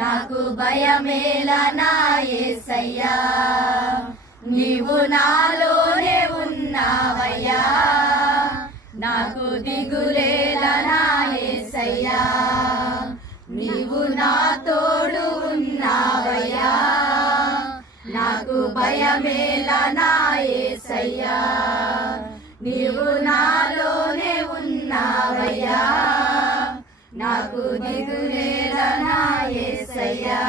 నాకు భయమేలా నా యేసయ్యా, నీవు నాలోనే ఉన్నావయ్యా. నాకు దిగులేలా నా యేసయ్యా, నీవు నా తోడు ఉన్నావయ్యా. నాకు భయమేలా నా యేసయ్యా, నీవు నాలోనే ఉన్నావయ్యా. నాకు దిగులేలా నా యేసయ్యా.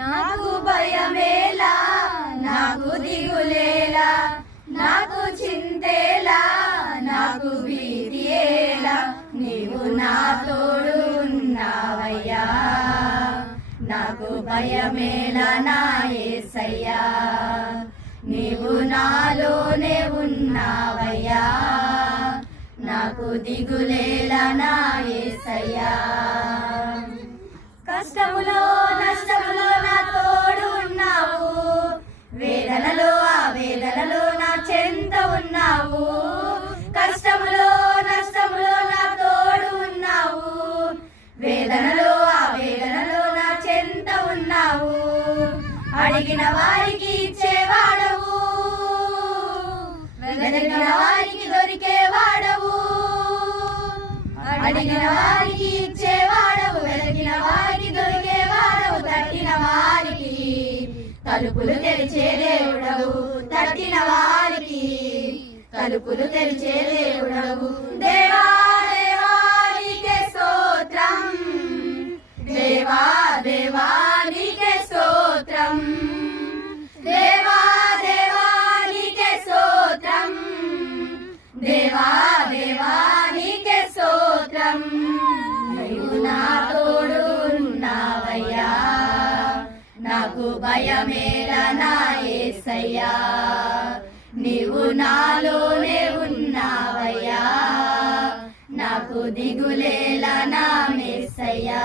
నాకు భయమేలా, నాకు దిగులేలా, నాకు చింతేలా, నాకు భీతియేలా, నీవు నా తోడు ఉన్నావయ్యా. నాకు భయమేలా నా యేసయ్యా, నీవు నాలోనే ఉన్నావయ్యా. నాకు దిగులేలా నా యేసయ్యా. కష్టములో నష్టములో నా తోడు ఉన్నావు, వేదనలో ఆ వేదనలో నా చెంత ఉన్నావు. కష్టములో నష్టములో నా తోడు ఉన్నావు, వేదనలో ఆ వేదనలో నా చెంత ఉన్నావు. అడిగిన వారికి ఇచ్చేవాడవు, వెదకిన వారికి దొరికేవాడవు. అడిగిన వారికి ఇచ్చేవాడవు, వెదకిన వారికి దొరికేవాడవు. తట్టిన వారికి తలుపులు తెరిచే దేవుడవు, తట్టిన వారికి తలుపులు తెరిచే దేవుడవు. దేవా దేవా నీకే స్తోత్రం, దేవా దేవా నీకే స్తోత్రం, దేవా దేవా నీకే స్తోత్రం, దేవా దేవా నీకే స్తోత్రం. నీవు నా తోడు ఉన్నావయ్యా, నాకు భయమేలా నా యేసయ్యా. నీవు నాలోనే ఉన్నావయ్యా, నాకు దిగులేలా నా యేసయ్యా.